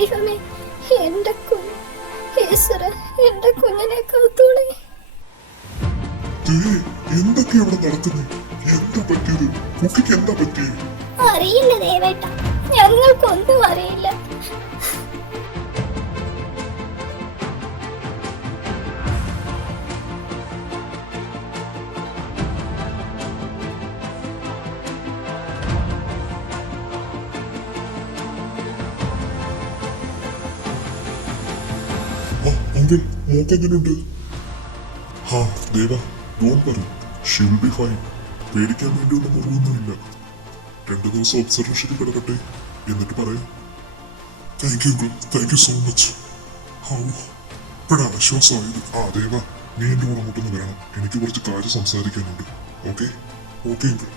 ദൈവമേ, എന്റെ ഈശ്വര, എന്റെ കുഞ്ഞിനെ കാത്തോളെ. എന്തൊക്കെ ഇവിടെ നടക്കുന്നു? എന്താ പറ്റിയത്? കുക്കിക്ക് എന്താ പറ്റിയത്? അറിയില്ല ദേവേട്ട, ഞങ്ങൾക്കൊന്നും അറിയില്ല. അങ്കിൾ, മോക്കെങ്ങനെയുണ്ട്? ഹാ Deva, don't worry, she will be fine. പേടിക്കാൻ വേണ്ടിയുള്ള മുറിവൊന്നുമില്ല. 2 ദിവസം ഒബ്സർവേഷനിൽ കിടക്കട്ടെ, എന്നിട്ട് പറയാം. Thank you uncle, thank you so much. ഹൗ ഇപ്പോഴാണ് ആശ്വാസമായത്. ആ ദേവ, നീ എൻ്റെ കൂടെ അങ്ങോട്ടൊന്ന് വരണം. എനിക്ക് കുറച്ച് കാര്യം സംസാരിക്കാനുണ്ട്. ഓക്കെ ഓക്കെ അങ്കിൾ,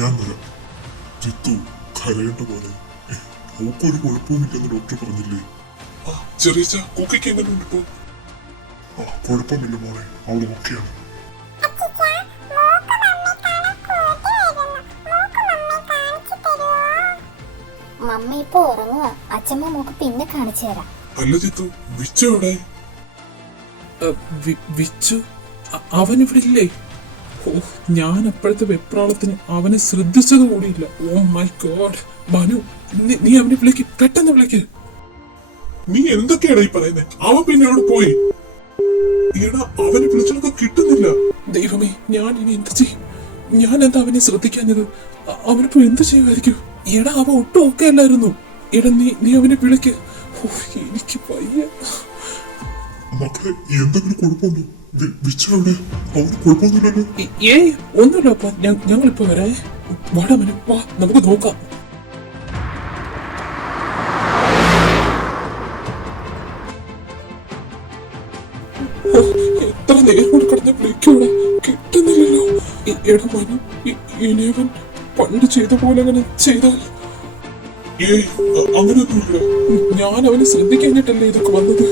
ഞാൻ വരാം. ജിത്തു കരയേണ്ട പോലെ, അവക്കൊരു കുഴപ്പവുമില്ലെന്ന് ഡോക്ടർ പറഞ്ഞില്ലേ? ചെറിയ കുക്കിക്ക് എങ്ങനെയുണ്ട് ഇപ്പോ? കുഴപ്പമില്ല മോളെ, അവൾ ഓക്കെയാണ്. മമ്മ ഇപ്പൊ ഉറങ്ങുക. അച്ഛമ്മ മോക്ക് പിന്നെ കാണിച്ചു തരാം. അല്ല ജിത്തു, വിച്ചു എവിടെ? വിച്ചു അവൻ ഇവിടെ ഇല്ലേ? ഓ, ഞാൻ അപ്പോഴത്തെ വെപ്രാളത്തിന് അവനെ ശ്രദ്ധിച്ചത് കൂടിയില്ല. ഓ മൈ ഗോഡ്. മനു, നീ അവനെ വിളിക്ക്, പെട്ടെന്ന് വിളിക്ക്. നീ എന്തൊക്കെയാടാ ഈ പറയുന്നത്? അവൻ പിന്നെ അവിടെ പോയി. എടാ, അവനെ വിളിച്ചൊക്കെ കിട്ടുന്നില്ല. ദൈവമേ, ഞാൻ ഇനി എന്ത് ചെയ്യും? ഞാൻ എന്താ അവനെ ശ്രദ്ധിക്കാഞ്ഞത്? അവനിപ്പോ എന്ത് ചെയ്യുമായിരിക്കും? എടാ, അവൻ ഒട്ടും ഒക്കെ അല്ലായിരുന്നു. എടാ, നീ അവനെ വിളിക്ക്. എനിക്ക് വയ്യ. മക്കളെ, എന്തെങ്കിലും കുഴപ്പമുണ്ടോ? വിച്ചവിടെ? അവന് കുഴപ്പമൊന്നുമില്ലല്ലോ. ഏയ്, ഒന്നുമില്ല അപ്പ. ഞങ്ങളിപ്പോ വരാ. വാടാ മനു, വാ, നമുക്ക് നോക്കാം. എത്ര നേരം കൊണ്ട് കിടന്ന് വിളിക്കൂടെ, കിട്ടുന്നില്ലല്ലോ. എടാ മനു, ഇനി അവൻ പണ്ട് ചെയ്ത പോലെ അങ്ങനെ ചെയ്താൽ? അങ്ങനെയൊന്നുമില്ല. ഞാൻ അവനെ ശ്രദ്ധിക്കാഞ്ഞിട്ടല്ലേ ഇതൊക്കെ വന്നത്.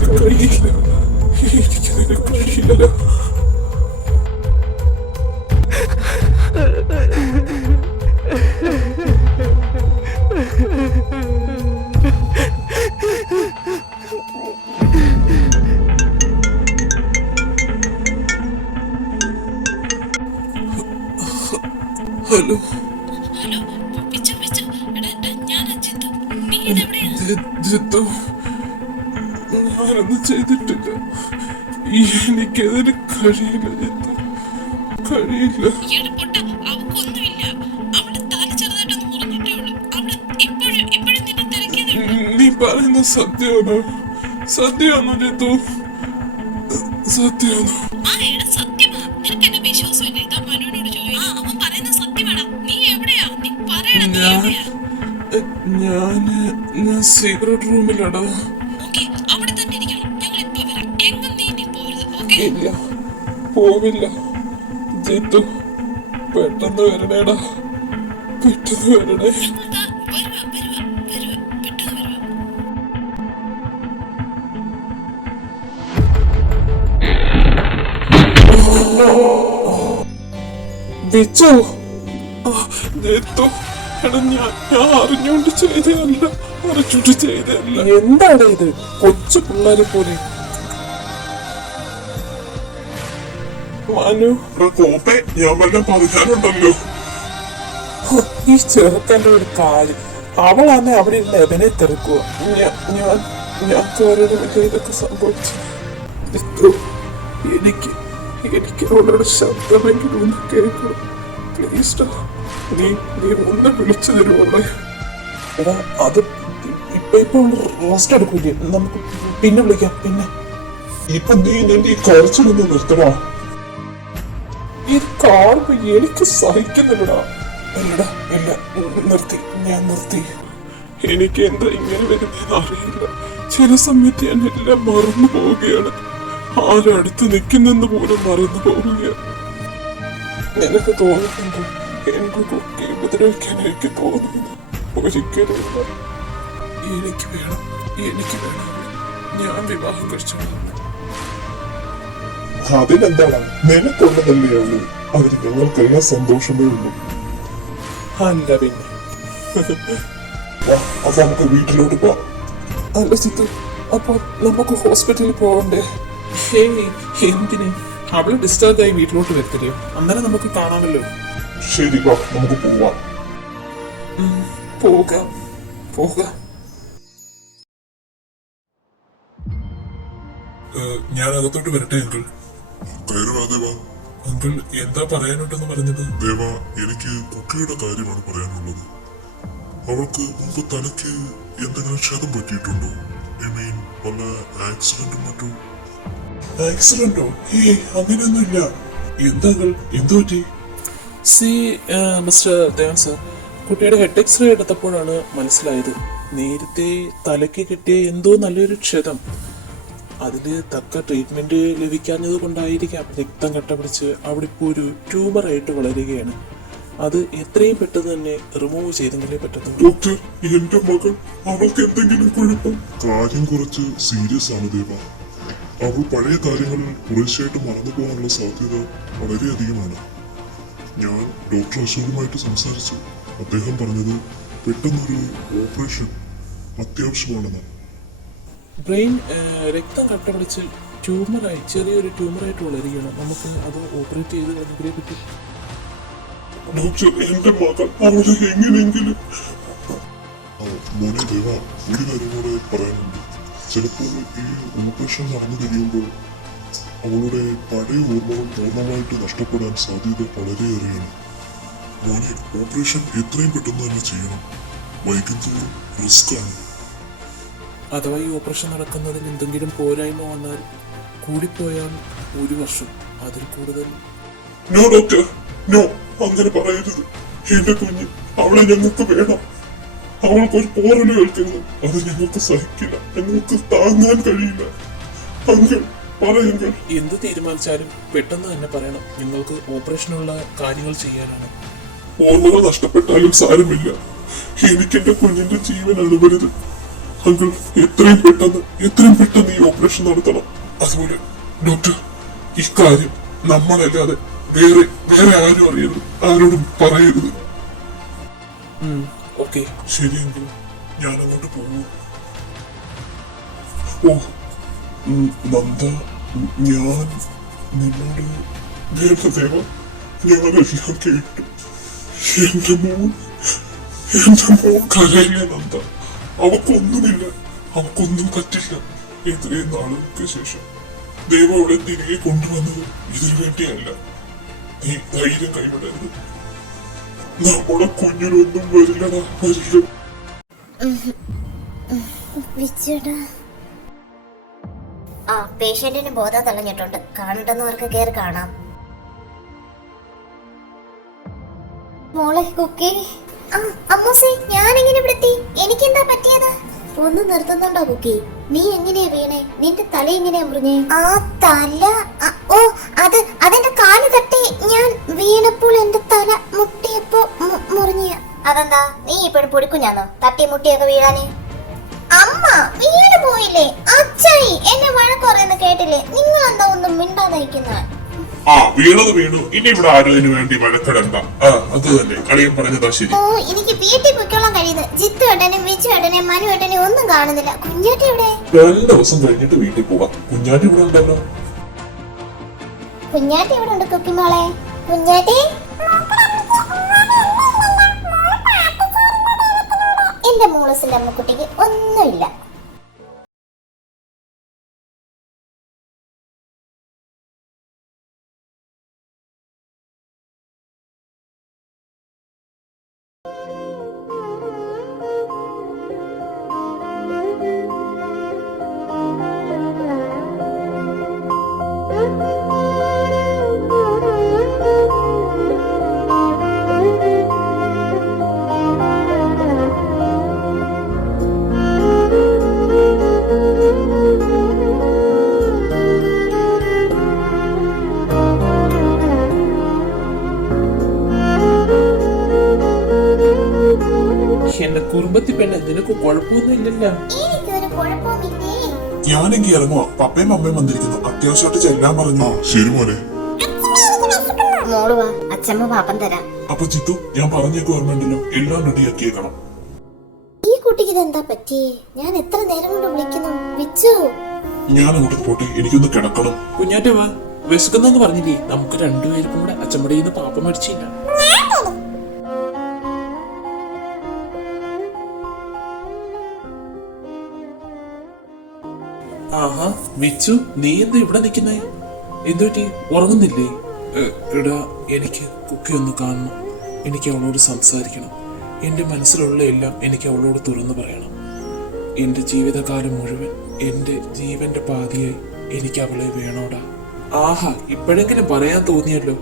കഴിയില്ല, എനിക്കതിന് കഴിയില്ല. ഹലോ, ഹലോ, പിച്ചു, പിച്ചു. എടാ, ഞാനാ ജിത്തു. നീ ഇതെവിടെയാ? ജിത്തു, ഞാനൊന്നും ചെയ്തിട്ടില്ല. എനിക്കതിന് കഴിയില്ല ജിത്തു, കഴിയില്ല. എടാ പൊട്ടാ, അവക്കൊന്നുമില്ല. അവളുടെ തല ചെറുതായിട്ടൊന്ന് മുറിഞ്ഞിട്ടേ ഉള്ളൂ. അവള് ഇപ്പോഴും നിന്നെ തിരക്കിയതേ ഉള്ളൂ. നീ പറയുന്ന സത്യമാണോ? സത്യമാണോ ജിത്തു? സത്യമാണോ? ആ, എടാ സത്യമാ. നിനക്ക് എന്നെ വിശ്വാസമില്ല? ഇതാ മനുവിനോട് ചോദിക്കും. ആ, അവൻ പറയുന്ന സത്യമാടാ. നീ എവിടെയാ? നീ പറയടാ, നീ എവിടെയാ? ഞാൻ സീക്രട്ട് റൂമിലടാ. ഓക്കേ, അവിടെ തന്നെ ഇരിക്കണം. ഞങ്ങൾ ഇപ്പൊ വരാം. എങ്ങും നീ ഇനി പോരുത്. ഓക്കേ? ഇല്ല, പോവില്ല ജിത്തു, പെട്ടെന്ന് വരണേടാ, പെട്ടെന്ന് വരണേ. ഞങ്ങൾ ദാ വരുവാ. പെട്ടെന്ന് വരുവാ. ബിച്ചു, ജിത്തു, എടാ ഞാൻ അറിഞ്ഞോണ്ട് ചെയ്തതല്ല, അറിഞ്ഞോണ്ട് ചെയ്തതല്ല. എന്താണ് ഇത്? കൊച്ചു പിള്ളേരെ പോലെ. മനു, കോപ്പെ ഞാൻ വല്ല പറയാനുണ്ടല്ലോ. ഈ ചെറുക്കൻ്റെ ഒരു കാര്യം, അവളാന്നെ അവിടെ ഇരുന്ന് എവനെ തെറുക്കുക. ഞാൻ കാരണമല്ല ഇതൊക്കെ സംഭവിച്ചു. ജിത്തു, എനിക്ക് അവളുടെ ശബ്ദമെങ്കിലും ഒന്ന് കേൾക്കണം പ്ലീസ്. നീ ഒന്ന് വിളിച്ചു തരുമോളെ? എടാ, അത് ഇപ്പൊ റെസ്റ്റ് എടുക്കൂലേ, നമുക്ക് പിന്നെ വിളിക്കാം. പിന്നെ ഇപ്പൊ നീ നിന്റെ ഈ കരച്ചിലൊന്ന് നിർത്തണോ? ഇത് കാണുമ്പോ എനിക്ക് സഹിക്കുന്നില്ലടാ. ഇല്ലടാ, ഇല്ല, ഞാൻ നിർത്തി. എനിക്ക് എന്താ ഇങ്ങനെ വരുന്നതെന്ന് അറിയില്ല. ചില സമയത്ത് ഞാൻ എല്ലാം മറന്നു പോവുകയാണ്. ആരടുത്ത് നിൽക്കുന്നെന്ന് പോലും മറന്നു പോവുകയാണ്. നിനക്ക് തോന്നുന്നുണ്ടോ എന്റെ കുട്ടി ഉപദ്രവിക്കാൻ എനിക്ക് തോന്നുന്നു? ഒരിക്കലുമില്ല. എനിക്ക് വേണം. ഞാൻ വിവാഹം കഴിച്ചോളാം. അതിനെന്താണ്, നിനക്കുള്ളതല്ലേ ഉള്ളൂ. അതിന് ഞങ്ങൾക്കെല്ലാം സന്തോഷമേ ഉള്ളൂ. അല്ല പിന്നെ. അപ്പൊ നമുക്ക് വീട്ടിലോട്ട് പോവാം. അല്ല ജിത്തു, അപ്പൊ നമുക്ക് ഹോസ്പിറ്റലിൽ പോകണ്ടേ? എന്തിന്? അവള് ഡിസ്ചാർജ് ആയി വീട്ടിലോട്ട് വരത്തില്ലയോ? അന്നേരം നമുക്ക് കാണാമല്ലോ. ശരി, വാ നമുക്ക് പോവാം. പോകാം. ഞാൻ അകത്തോട്ട് വരട്ടെ അങ്കിൾ? കയറുവാ ദേവ. അങ്കിൾ എന്താ പറയാനുണ്ടെന്ന് പറഞ്ഞത്? ദേവ, എനിക്ക് കുട്ടിയുടെ കാര്യമാണ് പറയാനുള്ളത്. അവൾക്ക് മുമ്പ് തലയ്ക്ക് എന്തെങ്കിലും ക്ഷതം പറ്റിയിട്ടുണ്ടോ? ഐ മീൻ വല്ല ആക്സിഡന്റും മറ്റോ? ആക്സിഡന്റോ? അങ്ങനെയൊന്നുമില്ല. എന്താ എന്തു പറ്റി? മിസ്റ്റർ ദേവൻ സർ, കുട്ടിയുടെ ഹെഡ് എക്സ്റേ എടുത്തപ്പോഴാണ് മനസ്സിലായത്. നേരത്തെ തലയ്ക്ക് കിട്ടിയ എന്തോ നല്ലൊരു ക്ഷതം. അതില് തക്ക ട്രീറ്റ്മെന്റ് ലഭിക്കാഞ്ഞത് കൊണ്ടായിരിക്കാം രക്തം കട്ടപിടിച്ച് അവിടെ ഇപ്പോൾ ഒരു ട്യൂമറായിട്ട് വളരുകയാണ്. അത് എത്രയും പെട്ടെന്ന് തന്നെ റിമൂവ് ചെയ്തെങ്കിലേ പറ്റത്തുള്ളൂ. ഡോക്ടർ, എന്റെ മകൾ, അവൾക്ക് എന്തെങ്കിലും കുഴപ്പം? കാര്യം കുറച്ച് സീരിയസ് ആണ് ദേവ. അവൾ പഴയ കാര്യങ്ങളിൽ കുറേശ്ശായിട്ട് മറന്നു പോകാനുള്ള സാധ്യത വളരെയധികമാണ്. ഞാൻ ഡോക്ടർ അശോകുമായിട്ട് സംസാരിച്ചു. അദ്ദേഹം പറഞ്ഞത് പെട്ടെന്നൊരു ഓപ്പറേഷൻ അത്യാവശ്യമാണെന്ന്. ബ്രെയിൻ രക്തം കട്ടപിടിച്ച് ചെറിയൊരു ട്യൂമറായിട്ട് വളരുകയാണ്. നമുക്ക് അത് ഓപ്പറേറ്റ് ചെയ്ത് കളഞ്ഞിട്ടേ പറ്റും. ഡോക്ടർ, എന്റെ മകൾ അവളെ എങ്ങനെയെങ്കിലും. മോനെ ദേവ, ഒരു കാര്യം കൂടെ പറയാനുണ്ട്. ചിലപ്പോൾ ഈ ഓപ്പറേഷൻ നടന്നു കഴിയുമ്പോൾ അവളുടെ പഴയ ഓർമ്മകൾ പൂർണ്ണമായിട്ട് നഷ്ടപ്പെടാൻ സാധ്യത വളരെയേറെയാണ്. മോനെ, ഓപ്പറേഷൻ എത്രയും പെട്ടെന്ന് തന്നെ ചെയ്യണം. വൈകുന്നതോറും റിസ്ക് ആണ്. അഥവാ ഈ ഓപ്പറേഷൻ നടക്കുന്നതിൽ എന്തെങ്കിലും പോരായ്മ വന്നാൽ കൂടിപ്പോയാൽ 1 വർഷം, അതിൽ കൂടുതൽ. നോ ഡോക്ടർ, നോ, അങ്ങനെ പറയരുത്. എന്റെ കുഞ്ഞ്, അവളെ ഞങ്ങൾക്ക് വേണം. അവൾക്കൊരു പോറല് കേൾക്കുന്നു. അത് ഞങ്ങൾക്ക് സഹിക്കില്ല, ഞങ്ങൾക്ക് താങ്ങാൻ കഴിയില്ല. അങ്കിൾ, പറയങ്ങൾ. എന്ത് തീരുമാനിച്ചാലും പെട്ടെന്ന് തന്നെ പറയണം. നിങ്ങൾക്ക് ഓപ്പറേഷനുള്ള കാര്യങ്ങൾ ചെയ്യാനാണ്. ഓർമ്മകൾ നഷ്ടപ്പെട്ടാലും സാരമില്ല. എനിക്ക് എന്റെ കുഞ്ഞിന്റെ ജീവനാണ് വലുത്. അങ്കിൾ എത്രയും പെട്ടെന്ന് ഈ ഓപ്പറേഷൻ നടത്തണം. അതുപോലെ ഡോക്ടർ, ഇക്കാര്യം നമ്മളല്ലാതെ വേറെ ആരും അറിയരുത്, ആരോടും പറയരുത്. ഓക്കെ. ശരിയെങ്കിൽ ഞാൻ അങ്ങോട്ട് പോകുന്നു. ഓ നന്ദ, ഞാൻ നിന്നോട് ദേവ ഞാനെല്ലാം കേട്ടു. എന്റെ മോൻ കരയില്ല നന്ദ. അവക്കൊന്നും പറ്റില്ല. ഇത്രയും നാളുകൾക്ക് ശേഷം ദേവ അവിടെ തിരികെ കൊണ്ടുവന്നത് ഇതിനു വേണ്ടിയല്ല. നീ ധൈര്യം കൈവിടരുത്. നമ്മുടെ കുഞ്ഞിനൊന്നും വരില്ലടാ, വരില്ല. വിച്ചുടാ. ആ പേഷ്യന്റിന് ബോധം തെളിഞ്ഞിട്ടുണ്ട്. കാണണ്ടെന്നവർക്ക് കയറി കാണാം. മോളെ കുക്കി. അമ്മൂസേ, ഞാൻ എങ്ങനെ ഇവിടെ എത്തി? എനിക്കെന്താ പറ്റിയത്? ഒന്ന് നിർത്തുന്നുണ്ടോ കുക്കി? നീ എങ്ങനെയാ വീണേ? നിന്റെ തല എങ്ങനെയാ മുറിഞ്ഞേ? ആ തല, ഓ അതെന്റെ കാല് തട്ടി ഞാൻ വീണപ്പോൾ എന്റെ തല മുട്ടിയപ്പോ മുറിഞ്ഞ. അതെന്താ നീ ഇപ്പോഴും പൊടിക്കുഞ്ഞാന്നോ തട്ടി മുട്ടിയൊക്കെ വീഴാന്? അമ്മ വീട് പോയില്ലേ? അച്ചായി എന്നെ വഴക്കുറയെന്ന് കേട്ടില്ലേ? നിങ്ങൾ എന്താ ഒന്നും മിണ്ടാതിരിക്കുന്ന? വീണത് വീണു. ഇനി ഇവിടെ ആരും അതിനു വേണ്ടി വഴക്കിടണ്ട. അത് തന്നെ കളിയും പറഞ്ഞതാ ശരി. ഓ എനിക്ക് വീട്ടിൽ പൊയ്ക്കോളാൻ കഴിയുന്നു. ജിത്തു ഏട്ടനും വിച്ചു ഏട്ടനെയും മനു ഏട്ടനെയും ഒന്നും കാണുന്നില്ല. കുഞ്ഞാട്ടി എവിടെ? 2 ദിവസം കഴിഞ്ഞിട്ട് വീട്ടിൽ പോവാം. കുഞ്ഞാട്ടി ഇവിടെ ഉണ്ടല്ലോ. കുഞ്ഞാട്ടി എവിടെ ഉണ്ട് കുക്കിമോളെ? കുഞ്ഞാട്ടി, എന്റെ മൂളസിന്റെ അമ്മക്കുട്ടിക്ക് ഒന്നുമില്ല. എന്നെ കുറുമ്പത്തി പെണ്ണെ, നിനക്ക് കുഴപ്പമൊന്നും ഇല്ലല്ലോ? എനിക്കൊരു കുഴപ്പമില്ലേ? ഞാനെങ്കിൽ ഇറങ്ങുവാ. പപ്പയും അമ്മയും വന്നിരിക്കുന്നു. അത്യാവശ്യമായിട്ട് ചെല്ലാൻ പറഞ്ഞു. ശരി മോനെ. മോള് വാ, അച്ഛമ്മ പാപ്പം തരാം. അപ്പൊ ചിത്തു, ഞാൻ പറഞ്ഞേക്ക് ഓർമ്മയുണ്ടല്ലോ, എല്ലാം റെഡിയാക്കിയേക്കണം. ഈ കുട്ടിക്ക് ഇതെന്താ പറ്റി? ഞാൻ എത്ര നേരം കൊണ്ട് വിളിക്കുന്നു. വിച്ചു, ഞാൻ അങ്ങോട്ട് പോട്ടെ, എനിക്കൊന്ന് കിടക്കണം. കുഞ്ഞാറ്റ വാ, വിശക്കുന്നെന്ന് പറഞ്ഞില്ലേ? നമുക്ക് രണ്ടുപേർക്കും കൂടെ അച്ഛമ്മയുടെ നിന്ന് പാപ്പം മേടിച്ചില്ല. ആഹാ വിച്ചു, നീ എന്താ ഇവിടെ നിൽക്കുന്നേ? എന്തുപറ്റി? ഉറങ്ങുന്നില്ലേ? എടാ, എനിക്ക് കുക്കി ഒന്ന് കാണണം. എനിക്ക് അവളോട് സംസാരിക്കണം. എൻ്റെ മനസ്സിലുള്ള എല്ലാം എനിക്ക് അവളോട് തുറന്നു പറയണം. എൻ്റെ ജീവിതകാലം മുഴുവൻ എൻ്റെ ജീവന്റെ പാതിയായി എനിക്ക് അവളെ വേണോടാ. ആഹാ, ഇപ്പോഴെങ്കിലും പറയാൻ തോന്നിയല്ലോ.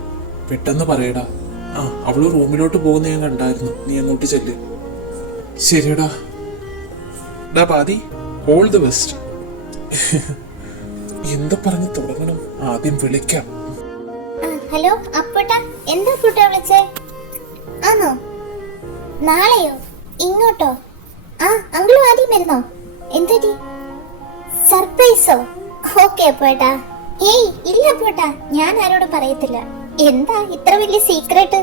പെട്ടെന്ന് പറയടാ. അവള് റൂമിലോട്ട് പോകുന്ന ഞാൻ കണ്ടായിരുന്നു. നീ അങ്ങോട്ട് ചെല്ല്. ശരിയടാ. ഡാ പാതി, ഓൾ ദി ബെസ്റ്റ്. എന്താ പറഞ്ഞു തുടങ്ങണം? ആദ്യം വിളിക്കാം. ഹലോ അപ്പൂട്ടാ, എന്താ അപ്പൂട്ടാ വിളിച്ചേ? ആണോ? നാളെയോ? ഇങ്ങോട്ടോ? അങ്കിളും ആദ്യം വരുന്നോ? എന്തൊരു സർപ്രൈസോ? ഓക്കെ അപ്പൂട്ടാ. ഏയ് ഇല്ല അപ്പൂട്ടാ, ഞാൻ ആരോടും പറയത്തില്ല. എന്താ ഇത്ര വലിയ സീക്രട്ട്?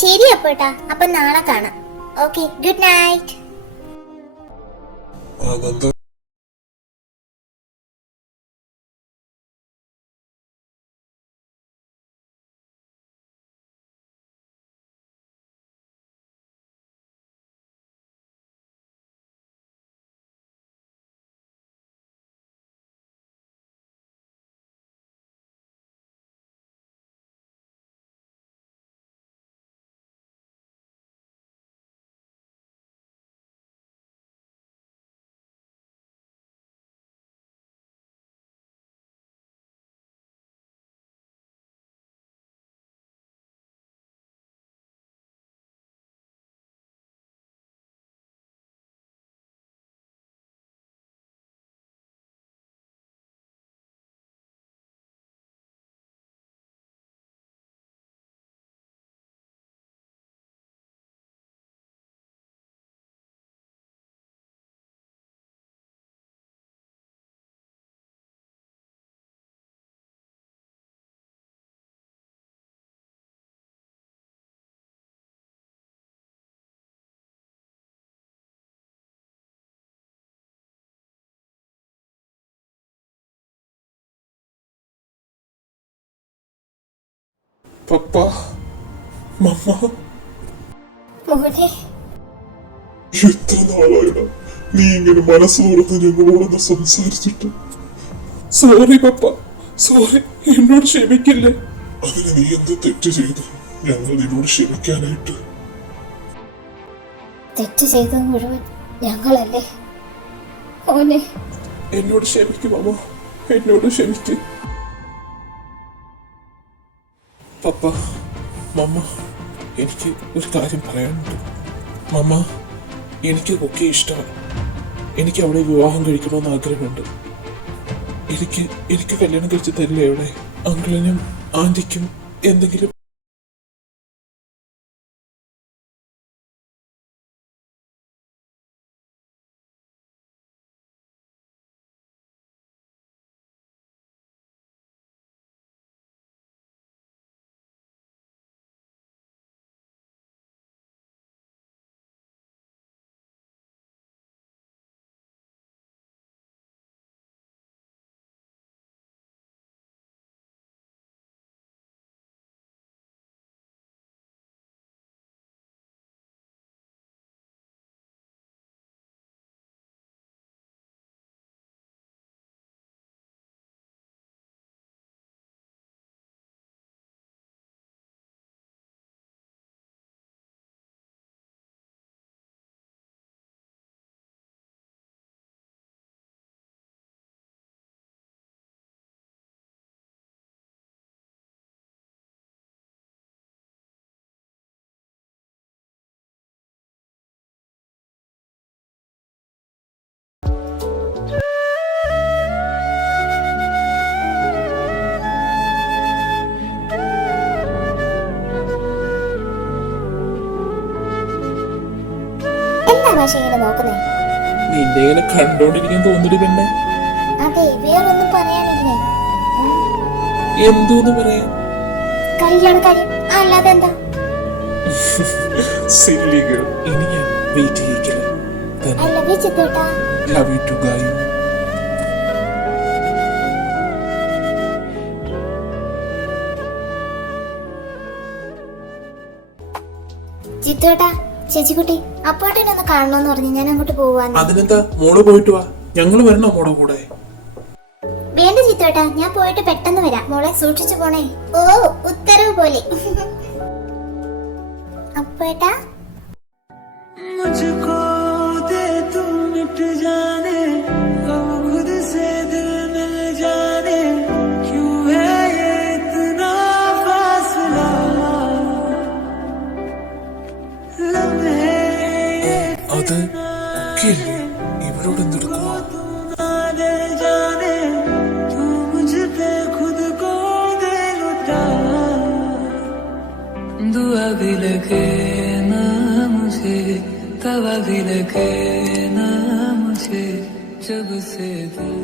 ശരി അപ്പൂട്ടാ, അപ്പൊ നാളെ കാണാം. Okay, good night. Papa, mamma. മോനെ എത്ര നാളായടാ നീ ഇങ്ങനെ മനസ്സ് തുറന്ന് ഞങ്ങളോടൊന്ന് സംസാരിച്ചിട്ട്. Sorry papa, sorry. എന്നോട് ക്ഷമിക്കില്ലേ? അതിന് നീ എന്ത് തെറ്റ് ചെയ്തു ഞങ്ങൾ നിന്നോട് ക്ഷമിക്കാനായിട്ട്? തെറ്റ് ചെയ്തത് മുഴുവൻ ഞങ്ങളല്ലേ മോനെ? എന്നോട് ക്ഷമിക്കും അമ്മ, എന്നോട് ക്ഷമിക്കും. പപ്പ, മമ്മ, എനിക്ക് ഒരു കാര്യം പറയാനുണ്ട്. മമ്മ, എനിക്ക് കുക്കിയെ ഇഷ്ടമാണ്. എനിക്ക് അവളെ വിവാഹം കഴിക്കണമെന്ന് ആഗ്രഹമുണ്ട്. എനിക്ക് കല്യാണം കഴിച്ച് തരില്ലേ അവിടെ? അങ്കിളിനും ആന്റിക്കും എന്തെങ്കിലും? എന്താ ഭാഷ ഇങ്ങനെ നോക്കുന്നേ? നിന്റെ ഇങ്ങനെ കണ്ടോണ്ടിരിക്കാൻ തോന്നിട്ട് പിന്നെ അതെ, വേറൊന്നും പറയാനില്ലേ? എന്തോന്ന് പറയാ? കല്യാണക്കാര്യം അല്ലാതെ എന്താ? സില്ലി ഗേൾ, ഇനി ഞാൻ വെയിറ്റ് ചെയ്യിക്കില്ല. I love you, ചിത്തോട്ടാ. Love you too Gayu. ചിത്തോട്ടാ, ചേച്ചിക്കുട്ടി അപ്പോട്ടനൊന്ന് കാണണമെന്ന് പറഞ്ഞ് ഞാൻ അങ്ങോട്ട് പോവാന്ന്. അതിനെന്താ, മോള് പോയിട്ട് വാ. ഞങ്ങള് വരണോ മോളെ കൂടെ? വേണ്ട ചിത്തോട്ടാ, ഞാൻ പോയിട്ട് പെട്ടെന്ന് വരാം. മോളെ സൂക്ഷിച്ചു പോണേ. ഓ, ഉത്തരവ് പോലെ. അപ്പോട്ടാ मुझको दे तू मिट जाने, हम खुद से दिल मिल जाने, क्यों है ये इतना फासला, लम्हे അത് കുക്കിയല്ലേ? ഇവരോട് എന്തെടുക്കുവാ? ना दे जाने, तू मुझ पे खुद को दे लुटा, दुआ भी लगे ना मुझे, तवा भी लगे ना मुझे, जब से दिल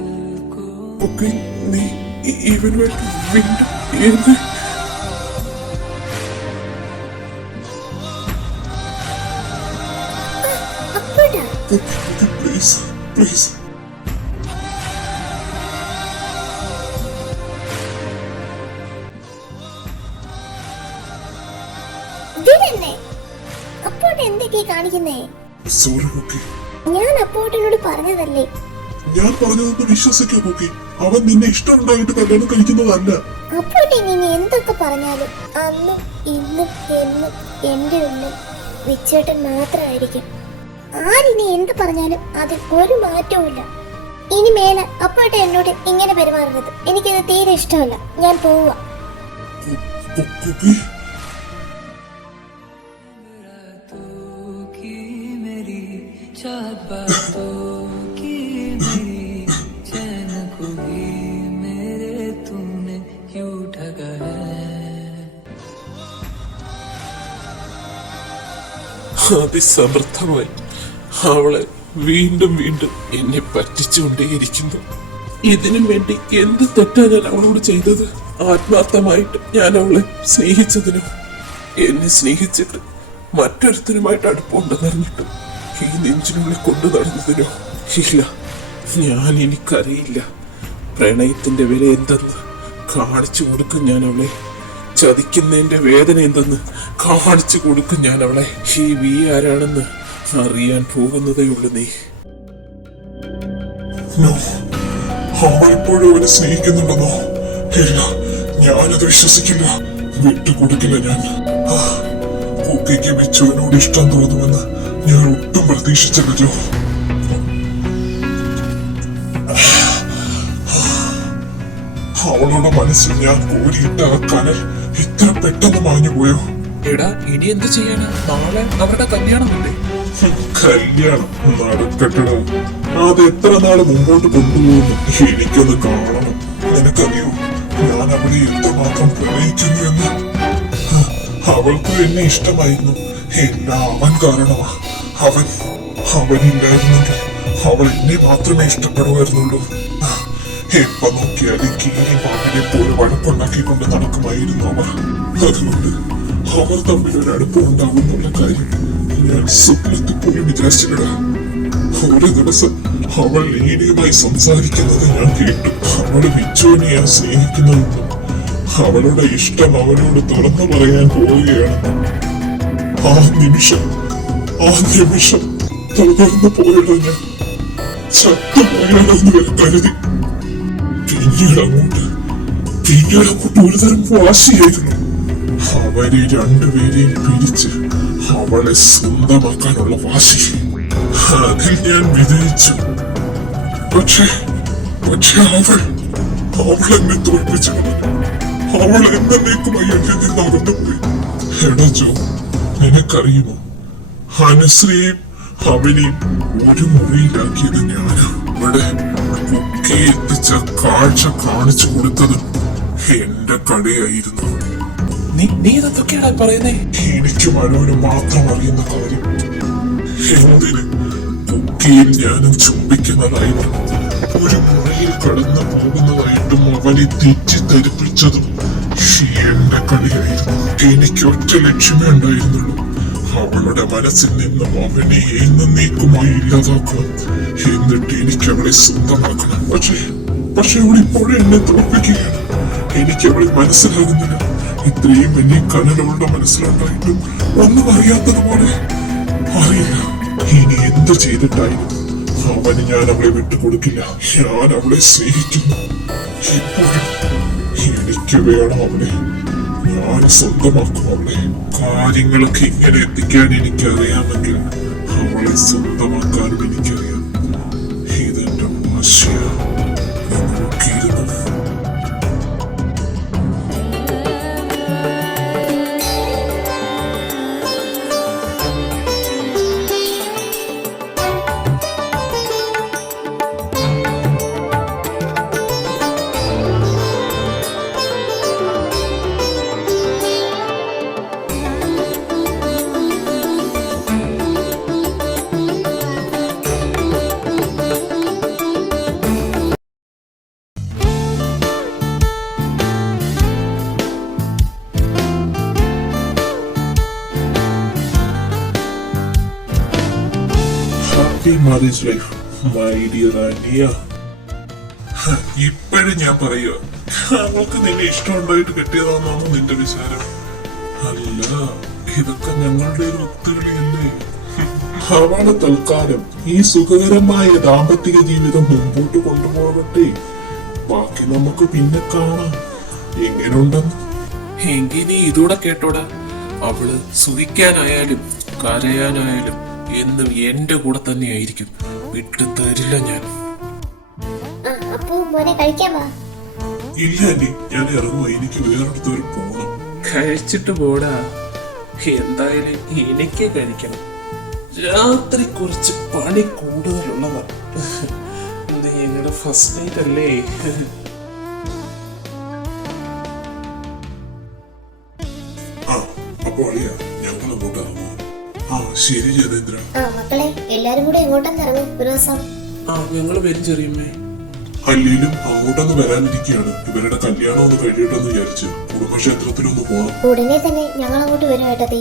को കുക്കി, നീ ഇവനുമായിട്ട് വീണ്ടും എന്ത്? അപ്പോട്ടാ പ്ലീസ് പ്ലീസ്. ഇതിനെന്നെ അപ്പോട്ട് എന്തൊക്കെയാ കാണിക്കുന്നേ? സോറി കുക്കി, ഞാൻ അപ്പോട്ടനോട് പറഞ്ഞതല്ലേ? ഞാൻ പറഞ്ഞതൊന്ന് വിശ്വസിക്കൂ കുക്കി. അവൻ നിന്നെ ഇഷ്ടമുണ്ടായിട്ട് കല്യാണം കഴിക്കുന്നതല്ല. അപ്പോട്ട് ഇനി എന്തൊക്കെ പറഞ്ഞാലും അന്നും ഇന്നും എന്നും എന്റെ ഉള്ളിൽ വിച്ചേട്ടൻ മാത്രമായിരിക്കും. ആരിനി എന്ത് പറഞ്ഞാലും അതിൽ ഒരു മാറ്റവുമില്ല. ഇനി മേലെ അപ്പോട്ട് എന്നോട് ഇങ്ങനെ പെരുമാറുന്നത് എനിക്കത് തീരെ ഇഷ്ടമല്ല. ഞാൻ പോവാ. കുക്കി, की मेरी चाहत बातों की मेरी चैन को भी मेरे तूने क्यों ठगा है, അതിസമർത്ഥമായി അവളെ വീണ്ടും വീണ്ടും എന്നെ പറ്റിച്ചുകൊണ്ടേയിരിക്കുന്നു. ഇതിനു വേണ്ടി എന്ത് തെറ്റാ ഞാൻ അവളോട് ചെയ്തത്? ആത്മാർത്ഥമായിട്ട് ഞാൻ അവളെ സ്നേഹിച്ചതിനോ, എന്നെ സ്നേഹിച്ചിട്ട് മറ്റൊരുത്തരുമായിട്ട് അടുപ്പമുണ്ടെന്നറിഞ്ഞിട്ട് ഈ നെഞ്ചിനുള്ളിൽ കൊണ്ടു നടന്നതിനോ? ഇല്ല, ഞാൻ എനിക്കറിയില്ല പ്രണയത്തിന്റെ വില എന്തെന്ന്. കാണിച്ചു കൊടുക്കും ഞാൻ അവളെ. ചതിക്കുന്നതിന്റെ വേദന എന്തെന്ന് കാണിച്ചു കൊടുക്കും ഞാൻ അവളെ. ഈ വി ആരാണെന്ന് അറിയാൻ പോകുന്നതേ ഉള്ളു നീ. No. അവൾ ഇപ്പോഴും അവനെ സ്നേഹിക്കുന്നുണ്ടെന്നോ? ഇല്ല, ഞാനത് വിശ്വസിക്കില്ല. വിട്ടുകൊടുക്കില്ല ഞാൻ. കുക്കിക്ക് ബിച്ചുവിനോട് ഇഷ്ടം തോന്നുമെന്ന് ഞാൻ ഒട്ടും പ്രതീക്ഷിച്ചില്ലല്ലോ. അവളുടെ മനസ്സിൽ ഞാൻ കോരിയിട്ട ആ കനൽ ഇത്ര പെട്ടെന്ന് മാഞ്ഞു പോയോ? എടാ, ഇനി എന്ത് ചെയ്യാനാ? നാളെ അവരുടെ കല്യാണമല്ലേ? കല്യാണം നടക്കട്ടട. അത് എത്ര നാള് മുമ്പോട്ട് കൊണ്ടുപോകുന്നു എനിക്കൊന്ന് കാണണം. നിനക്കറിയോ ഞാൻ അവളെ എന്തുമാത്രം പ്രണയിക്കുന്നു എന്ന്? അവൾക്ക് എന്നെ ഇഷ്ടമായിരുന്നു. എല്ലാം അവൻ കാരണമാ. അവനില്ലായിരുന്നെങ്കിൽ അവൾ എന്നെ മാത്രമേ ഇഷ്ടപ്പെടുമായിരുന്നുള്ളൂ. എപ്പ നോക്കിയാലും കീരിയും പാമ്പിനെ പോലെ വഴക്കുണ്ടാക്കിക്കൊണ്ട് നടക്കുമായിരുന്നു അവർ. അതുകൊണ്ട് അവർ തമ്മിൽ ഒരു അടുപ്പം ഉണ്ടാകുന്നുള്ള കാര്യം ഞാൻ സ്വപ്നത്തിൽ പോലും വിചാരിച്ചില്ല. ഒരു ദിവസം അവൾ നീതിയുമായി സംസാരിക്കുന്നത് ഞാൻ കേട്ടു. അവള് ബിച്ചുവിനെ സ്നേഹിക്കുന്നുവെന്നും അവളുടെ ഇഷ്ടം അവനോട് തുറന്നു പറയാൻ പോവുകയാണെന്നും. ആ നിമിഷം തകർന്നു പോയടോ ഞാൻ. ചത്തുപോയാലെന്ന് വരെ കരുതി. പിന്നീട് അങ്ങോട്ട് ഒരുതരം വാശിയായിരുന്നു. അവരെ രണ്ടുപേരെയും പിരിച്ച് അവളെ സ്വന്തമാക്കാനുള്ള വാശി. അതിൽ ഞാൻ വിജയിച്ചു. പക്ഷേ അവൾ എന്നെ തോൽപ്പിച്ചു. അവൾ എന്നേക്കുമായി എന്നെ നിന്ന് അകന്നുപോയി. എടാ ജോ, നിനക്കറിയുമോ, അനുശ്രീയും അവനെയും ഒരു മുറിയിലാക്കിയത് ഞാനാ. ഇവിടെ കുക്കി എത്തിച്ച കാഴ്ച കാണിച്ചു കൊടുത്തത് എന്റെ കടയായിരുന്നു. നീ ഇതൊക്കെയാടാ പറയുന്നേ? എനിക്ക് മനോന് മാത്രം അറിയുന്ന കാര്യം. എന്തിന് കുക്കിയും ഞാനും ചുംബിക്കുന്നതായിട്ടും ഒരു മുറിയിൽ കടന്നു പോകുന്നതായിട്ടും അവനെ തെറ്റിദ്ധരിപ്പിച്ചതും എന്റെ കളിയായിരുന്നു. എനിക്ക് ഒറ്റ ലക്ഷ്യമേ ഉണ്ടായിരുന്നുള്ളൂ. അവളുടെ മനസ്സിൽ നിന്നും അവനെ എന്നേക്കുമായി ഇല്ലാതാക്കണം. എന്നിട്ട് എനിക്ക് അവളെ സ്വന്തമാക്കണം. പക്ഷെ അവൾ ഇപ്പോഴും എന്നെ തോൽപ്പിക്കുകയാണ്. എനിക്ക് അവളെ മനസ്സിലാകുന്നില്ല. ഇത്രയും വലിയ കനൽ അവളുടെ മനസ്സിലുണ്ടായിട്ടും ഒന്നും അറിയാത്തതുപോലെ. അറിയില്ല ഇനി എന്ത് ചെയ്തിട്ടായിരുന്നു അവന് ഞാൻ അവളെ വിട്ടുകൊടുക്കില്ല. ഞാൻ അവളെ സ്നേഹിക്കുന്നു. ഇപ്പോഴും എനിക്ക് വേണം അവളെ. ഞാൻ സ്വന്തമാക്കും അവളെ. കാര്യങ്ങളൊക്കെ ഇങ്ങനെ എത്തിക്കാൻ എനിക്കറിയാമെങ്കിൽ അവളെ സ്വന്തമാക്കാനും എനിക്കറിയാം. ഇതെന്റെ വാശിയ. നോക്കിയിരുന്നു. Marriage life, my dear Ania. ഇപ്പോഴും ഞാൻ പറയുക, അവൾക്ക് നിന്നെ ഇഷ്ടമുണ്ടായിട്ട് കെട്ടിയതാണെന്നാണ് നിന്റെ വിചാരം. അല്ല, ഇതൊക്കെ ഞങ്ങളുടെ ഒരു ഒത്തുകളിയല്ലേ. അവള് തൽക്കാലം ഈ സുഖകരമായ ദാമ്പത്തിക ജീവിതം മുമ്പോട്ട് കൊണ്ടുപോകട്ടെ. ബാക്കി നമുക്ക് പിന്നെ കാണാം എങ്ങനെയുണ്ടെന്ന്. എങ്കിൽ നീ ഇതൂടെ കേട്ടോടാ. അവള് സുഖിക്കാനായാലും കരയാനായാലും എന്നും എന്റെ കൂടെ തന്നെയായിരിക്കും. വിട്ടു തരില്ല ഞാൻ. അപ്പോ മോനെ കഴിക്കാൻ വാ. ഇല്ല അല്ലേ, ഞാൻ ഇറങ്ങുക. എനിക്ക് വേറെടുത്ത് ഒരു പോകണം. കഴിച്ചിട്ട് പോടാ. എന്തായാലും എനിക്ക് കഴിക്കണം. രാത്രി കുറച്ച് പണി കൂടുതലുള്ളതാ. നീ ഞങ്ങളുടെ ഫസ്റ്റ് നൈറ്റ് അല്ലേ? അപ്പൊ അറിയാ, ഞങ്ങൾ അങ്ങോട്ട് ഇറങ്ങും. ശരി ജതേന്ദ്ര. മക്കളെ എല്ലാരും കൂടെ എങ്ങോട്ടൊന്ന് ഇറങ്ങും ഒരു ദിവസം. ഞങ്ങള് വരും ചെറിയമ്മേ. അല്ലേലും അങ്ങോട്ടൊന്ന് വരാനിരിക്കുകയാണ്. ഇവരുടെ കല്യാണം ഒന്ന് കഴിയട്ടെന്ന് വിചാരിച്ച് കുടുംബക്ഷേത്രത്തിലൊന്ന് പോണം. ഉടനെ തന്നെ ഞങ്ങൾ അങ്ങോട്ട് വരും ഏട്ടത്തി.